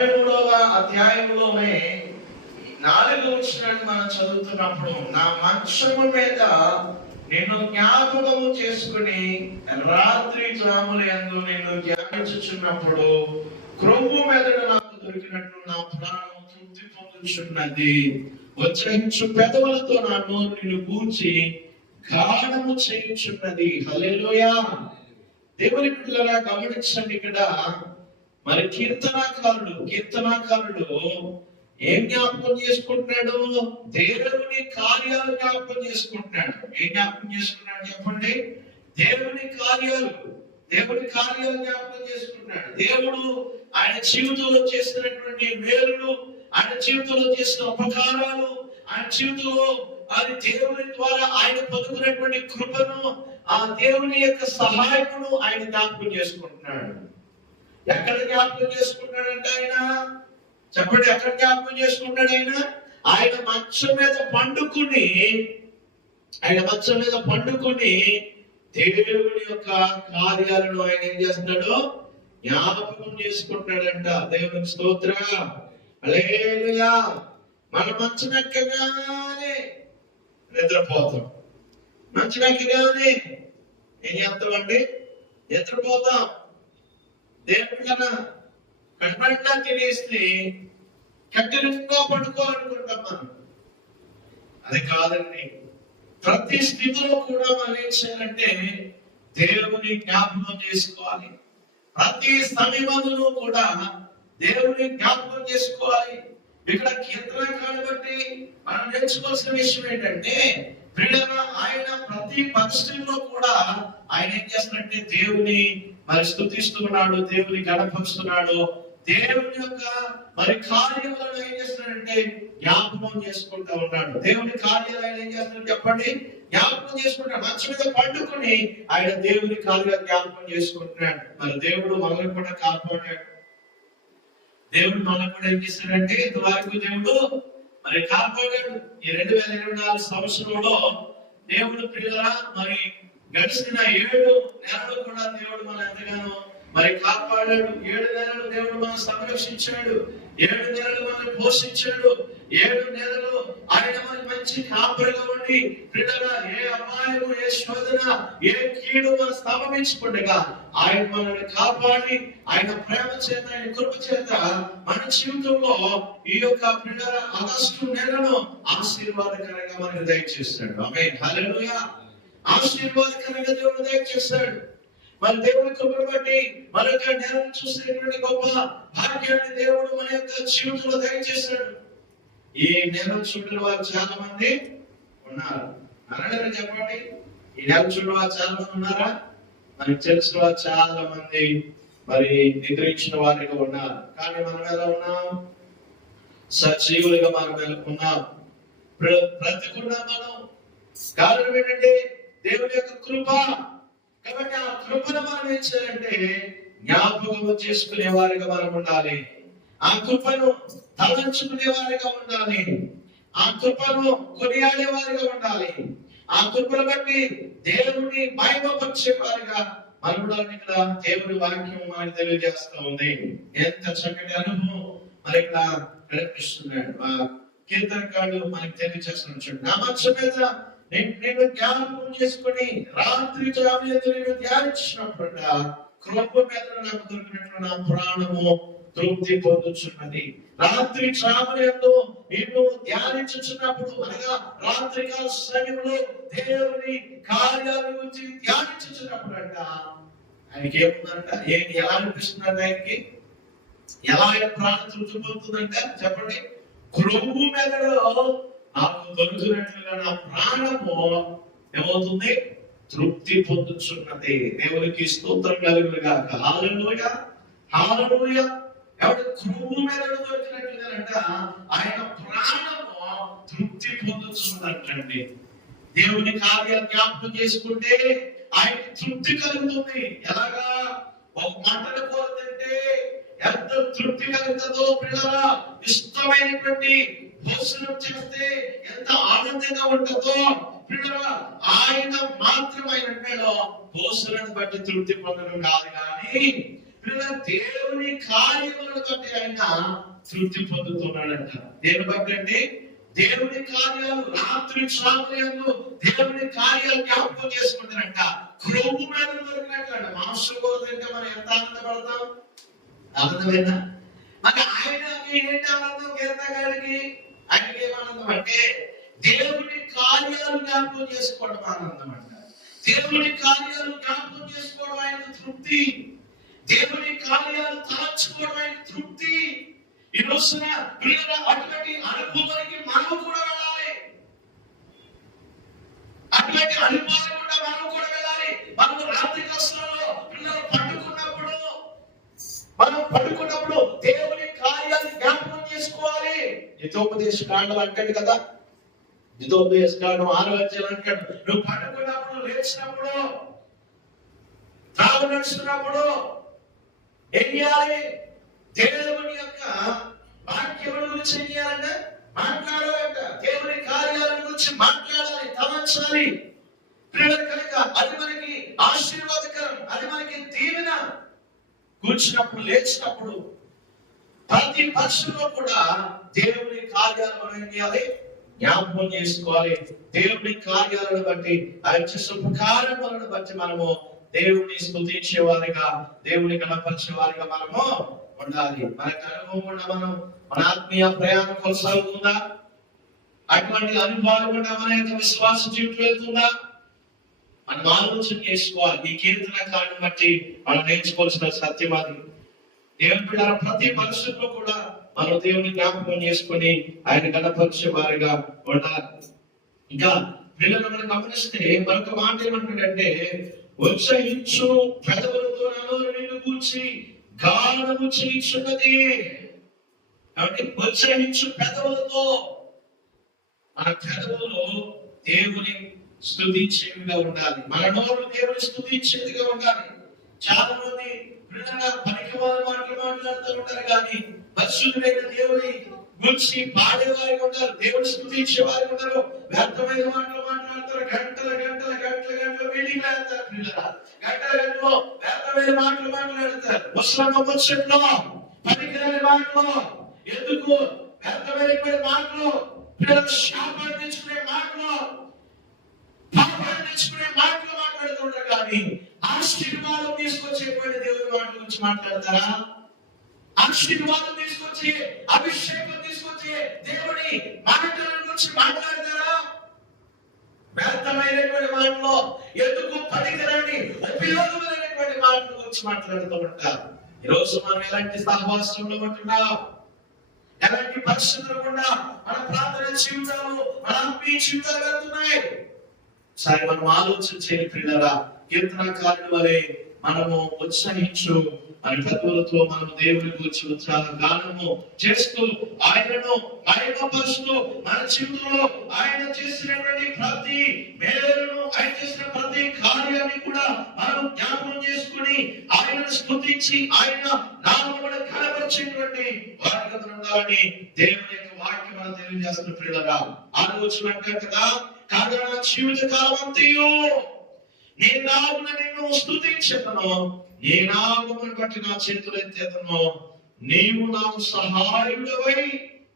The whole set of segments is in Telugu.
మూడవ అధ్యాయంలోనే నాలుగు వచ్చినట్టు మనం చదువుతున్నప్పుడు నా మంచము మీద నిన్ను జ్ఞాపకము చేసుకుని రాత్రి జాముల యందు నిన్ను ధ్యానించుచున్నప్పుడు క్రొవ్వు మెదడు నాకు దొరికినట్లు నా ప్రాణం తృప్తి పొందుచున్నది. ఉచ్చరించు పెదవులతో నా నోరు నిన్ను కూర్చి గానము చేయుచున్నది. హల్లెలూయా. దేవుని పిల్లలా గమనించండి ఇక్కడ. మరి కీర్తనాకారుడు కీర్తనాకారుడు ఏం జ్ఞాపకం చేసుకుంటున్నాడు? దేవుని కార్యాలు జ్ఞాపకం చేసుకుంటున్నాడు. ఏం జ్ఞాపకం చేసుకున్నాడు చెప్పండి? దేవుని కార్యాలు దేవుని కార్యాలు జ్ఞాపకం చేసుకుంటున్నాడు. దేవుడు ఆయన జీవితంలో చేసినటువంటి మేలును ఆయన జీవితంలో చేసిన ఉపకారాలు ఆయన జీవితంలో అది దేవుని ద్వారా ఆయన పొందుకున్నటువంటి కృపను ఆ దేవుని యొక్క సహాయమును ఆయన జ్ఞాపకం చేసుకుంటున్నాడు. ఎక్కడ జ్ఞాపకం చేసుకుంటాడంటే ఆయన? చెప్పండి ఎక్కడ జ్ఞాపకం చేసుకుంటాడు ఆయన? ఆయన మంచం మీద పండుకుని ఆయన మంచం మీద పండుకుని దేవుని యొక్క కార్యాలను ఆయన ఏం చేస్తున్నాడు జ్ఞాపకం చేసుకుంటాడంట. దేవుని స్తోత్ర. అలేలుగా మన మంచం ఎక్కగానే నిద్రపోతాం. మంచం ఎక్కగానే ఏం చేస్తామండి? నిద్రపోతాం. దేవుడి కన్నా కనబడినా తినేస్తే కఠినంగా పడుకోవాలనుకుంటాం మనం. అది కాదండి. ప్రతి స్థితిలో కూడా మనం ఏం చేయాలంటే దేవుని జ్ఞాపకం చేసుకోవాలి. ప్రతి సమయంలో కూడా దేవుని జ్ఞాపకం చేసుకోవాలి. ఇక్కడ కీర్తన కాబట్టి మనం నేర్చుకోవాల్సిన విషయం ఏంటంటే ప్రియులరా ఆయన ప్రతి పరిస్థితుల్లో కూడా ఆయన ఏం చేస్తున్నాడంటే దేవుని మరి స్థుతిస్తున్నాడు దేవుని గణపరుస్తున్నాడు దేవుని యొక్క మరి కార్యములను ఏం చేస్తున్నాడంటే జ్ఞాపకం చేసుకుంటా ఉన్నాడు. దేవుని కార్యాలయం ఏం చేస్తున్నాడు చెప్పండి? జ్ఞాపకం చేసుకుంటాడు మంచి మీద పండుకొని ఆయన దేవుని కార్యాలు జ్ఞాపకం చేసుకుంటున్నాడు. మరి దేవుడు మనల్ని కూడా కాపాడాడు. దేవుడు మనల్ని కూడా ఏం చేస్తాడంటే ఇంతవరకు దేవుడు మరి కార్పొరేట్ ఈ రెండు వేల ఇరవై నాలుగు సంవత్సరంలో దేవుడు ప్రియులరా మరి గడిచిన ఏడు నెలలు కూడా దేవుడు మన ఎంతగానో మరి కాపాడాడు ఏడు నెలలు దేవుడు మనం సంరక్షించాడు. ఏడు నెలలు మనం పోషించాడు. ఏడు నెలలు ఆయన మన మంచి కాపరిగా ఉండి పిల్లగా ఏ అపాయము ఏ శోధన ఏ కీడు మనం స్థాపించకుండా ఆయన మనల్ని కాపాడి ఆయన ప్రేమ చేత ఆయన కృప చేత మన జీవితంలో ఈ యొక్క ప్రియుల ఆగస్టు నెలను ఆశీర్వాదకరంగా మనకు దయచేస్తాడు. ఆమె హలలుయా ఆశీర్వాదకరంగా దేవుడు దయచేస్తాడు. మన దేవుని కృపను బట్టి మన యొక్క నెలను చూసినటువంటి గొప్ప భాగ్యాన్ని దేవుడు మన యొక్క జీవితంలో దయచేస్తాడు. ఈ నెల చూడని వారు చాలా మంది ఉన్నారు. అనగానే చెప్పండి ఈ నెల చూడని వారు చాలా మంది ఉన్నారా? మనకు తెలిసిన వారు చాలా మంది మరి నిద్రించిన వారిగా ఉన్నారు కానీ మనం ఎలా ఉన్నాం? సజీవులుగా మనం ఎలా ఉన్నాం? మనం. కారణం ఏంటంటే దేవుని యొక్క కృప. కాబట్టి ఆ కృపను మనం ఏం చేయాలంటే జ్ఞాపకం చేసుకునే వారిగా మనం ఉండాలి. ఆ కృపను తలంచుకునే వారిగా ఉండాలి. ఆ కృపను కొనియాడే వారిగా ఉండాలి. ఆ కృపను బట్టి దేవుని మహిమపరిచే వారిగా మనం ఇక్కడ దేవుని వాక్యం మనకి తెలియజేస్తూ ఉంది. ఎంత చక్కటి అనుభవం మరి ఇక్కడ కనిపిస్తున్నాడు ఆ కీర్తనకాడు మనకి తెలియజేస్తున్నాడు చూడండి. నా మనసు మీద నేను నేను జ్ఞాపకం చేసుకుని రాత్రి జామీదు నేను ధ్యానించినప్పుడు కృప మీద నాకు దొరికినట్లు నా ప్రాణము తృప్తి పొందుచున్నది. రాత్రి క్షామయంలో నిన్ను ధ్యానించుచున్నప్పుడు అనగా రాత్రి కాల సమయంలో దేవుని కార్యాల గురించి ధ్యానించుచున్నప్పుడు అంట ఆయనకి ఏముందంట? ఏం ఎలా అనిపిస్తుందంట ఆయనకి? ఎలా ఆయన ప్రాణ తృప్తి పొందుతుందంట? చెప్పండి. క్రొవ్వు మెదడులో నాకు దొరుకుతున్నట్లుగా నా ప్రాణము ఏమవుతుంది? తృప్తి పొందుచున్నది. దేవునికి స్తోత్రం కలుగులుగా హాలలోయ హాలలోయ ఎవడు క్రొవ్వు మెదడు వచ్చినట్లుగానంట ఆయన ప్రాణము తృప్తి పొందుతున్నదంటండి. దేవుని కార్యాలు జ్ఞాపకం చేసుకుంటే ఆయనకి తృప్తి కలుగుతుంది. ఎలాగా? ఒక మటన్ కూర తింటే ఎంత తృప్తి కలుగుతుందో పిల్లల ఇష్టమైనటువంటి భోజనం చేస్తే ఎంత ఆనందంగా ఉంటుందో పిల్లల ఆయన మాత్రమైన భోజనం బట్టి తృప్తి పొందడం కాదు కానీ పిల్లల దేవుని కార్యములను బట్టి ఆయన తృప్తి పొందుతున్నాడంట. దేని బట్టి దేవుని కార్యాలు రాత్రి స్వాతంత్ర్యంలో దేవుని కార్యాలు జ్ఞాపకం చేసుకుంటారంట. క్రోపు మీద దొరికినట్లంట మాంసం కూర తింటే మనం ఎంత ఆనందపడతాం? ఆనందమైనా మరి ఆయనకి ఏంటి ఆనందం? కీర్తగాడికి ఆయనకి ఏమానందం అంటే దేవుని కార్యాలు జ్ఞాపకం చేసుకోవడం ఆనందం అంట. దేవుని కార్యాలు జ్ఞాపకం చేసుకోవడం ఆయన తృప్తి దేవుని కార్యాలు తలచుకోవడమైన తృప్తి. ఈ రోజున పిల్లల అటువంటి అనుభవానికి మనం కూడా వెళ్ళాలి. అటువంటి అనుభవాన్ని కూడా మనం కూడా వెళ్ళాలి. మనం రాత్రి కష్టంలో పిల్లలు పట్టుకున్నప్పుడు మనం పట్టుకున్నప్పుడు దేవుని కార్యాన్ని జ్ఞాపకం చేసుకోవాలి. హితోపదేశ కాండం అంటాడు కదా. హితోపదేశ కాండం ఆరు అధ్యాయులు అంటాడు. నువ్వు పడుకున్నప్పుడు లేచినప్పుడు తాగు నడుస్తున్నప్పుడు ఏం చేయాలి? దేవుని యొక్క వాక్యముల గురించి ఏం చేయాలంట? మాట్లాడాలంట. దేవుని కార్యాల గురించి మాట్లాడాలి. తలంచాలి. ప్రియుల కనుక అది మనకి ఆశీర్వాదకరం. అది మనకి దీవెన. కూర్చున్నప్పుడు లేచినప్పుడు ప్రతి పక్షంలో కూడా దేవుని కార్యాలు మనం ఏం చేయాలి? జ్ఞాపకం చేసుకోవాలి. దేవుని కార్యాలను బట్టి ఆయన చేసిన ఉపకారములను బట్టి మనము దేవుని స్తుతించే వారిగా దేవుని కనపరిచే వారిగా మనము ఉండాలి. మనకు అనుభవం కూడా మనం మన ఆత్మీయ ప్రయాణం కొనసాగుతుందా? అటువంటి అనుభవాలు కూడా మన యొక్క విశ్వాస జీవితం వెళ్తుందా? మనం ఆలోచన చేసుకోవాలి. ఈ కీర్తన కారణం బట్టి మనం నేర్చుకోవాల్సిన సత్యం అది. దేవుని ప్రతి పరిస్థితిలో కూడా మనం దేవుని జ్ఞాపకం చేసుకొని ఆయన గణపరిచే వారిగా ఉండాలి. ఇంకా పిల్లలు మనం గమనిస్తే మరొక మాట ఏమంటాడంటే ఉత్సహించు పెదవులతో నలుగురు నిన్ను కూర్చి గానము చేయించున్నది కాబట్టి ఉత్సహించు పెదవులతో ఆ పెదవులు దేవుని స్థుతించేవిగా ఉండాలి. మన నోరు దేవుని స్థుతించేదిగా ఉండాలి. చాలా మంది పిల్లల పనికి వాళ్ళ మాటలు మాట్లాడుతూ ఉంటారు కానీ పరిశుద్ధుడైన దేవుని గురించి పాడేవారు ఉంటారు దేవుని స్థుతించే వారు ఉంటారు వ్యర్థమైన మాటలు మాట్లాడతారు గంటల గంటల గంటల గంటల మీటింగ్ వెళ్తారు పిల్లల గంటల గంటలో వ్యర్థమైన మాటలు మాట్లాడతారు. ముస్లిం ముచ్చట్లో పనికిరాని మాటలు. ఎందుకు? వ్యర్థమైన మాటలు. పిల్లలు శాపాన్ని తెచ్చుకునే మాటలు. పాపాన్ని తెచ్చుకునే మాటలు మాట్లాడుతుంటారు కానీ ఆశీర్వాదం తీసుకొచ్చేటువంటి దేవుని మాటల గురించి మాట్లాడతారా? ఆశీర్వాదం తీసుకొచ్చి అభిషేకం తీసుకొచ్చి దేవుని మాటల గురించి మాట్లాడతారా? వ్యర్థమైనటువంటి మాటలు. ఎందుకు? పనికిరాని ఉపయోగమైనటువంటి మాటల గురించి మాట్లాడుతూ ఉంటారు ఈ రోజు మనం ఎలాంటి సహవాసంలో ఉంటున్నాం? ఎలాంటి పరిస్థితులు కూడా మన ప్రార్థన జీవితాలు మన ఆత్మీయ జీవితాలు వెళ్తున్నాయి. సరే మనం ఆలోచన చేయని ప్రియులరా కీర్తనకారుని వలె మనము ఉత్సహించు మన పెద్దలతో మనము దేవుని గురించి ఉత్సాహ గానము చేస్తూ ఆయనను మహిమపరుస్తూ మన జీవితంలో ఆయన చేసినటువంటి ప్రతి మేలును ఆయన చేసిన ప్రతి కార్యాన్ని కూడా మనం జ్ఞాపకం ఆయనను ఆయన నామమును కనపరిచేటువంటి వారిగా ఉండాలని దేవుని యొక్క వాక్యం మనం తెలియజేస్తున్న ప్రియులరా ఆలోచన కదా కాగా నా జీవిత కాలం అంతయు నీ నామన నిన్ను స్థుతించను నీ నామమును బట్టి నా చేతులు ఎత్తేతను నీవు నాకు సహాయుడవై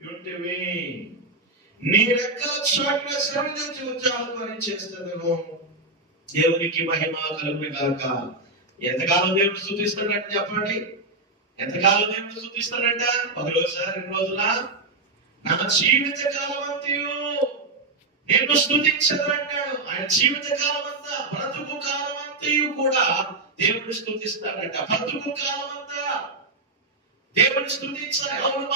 ఉంటివి. నీ రెక్కల చాటున శ్రమించి ఉత్సాహం చేస్తాను దేవునికి మహిమ కలుగుని గాక. ఎంతకాలం దేవుడు స్థుతిస్తాడంటే చెప్పండి? ఎంతకాలం దేవుడు స్థుతిస్తాడంట? ఒకరోజుసారి రెండు రోజుల నా జీవిత కాలం అంతయు నేను స్థుతించదంటాడు ఆయన జీవిత కాలం అంతా బ్రతుకు కాలం అంతయు కూడా దేవుడు స్థుతిస్తాడంట. బ్రతుకు కాలం అంతా దేవుని స్థుతించాలి. అవును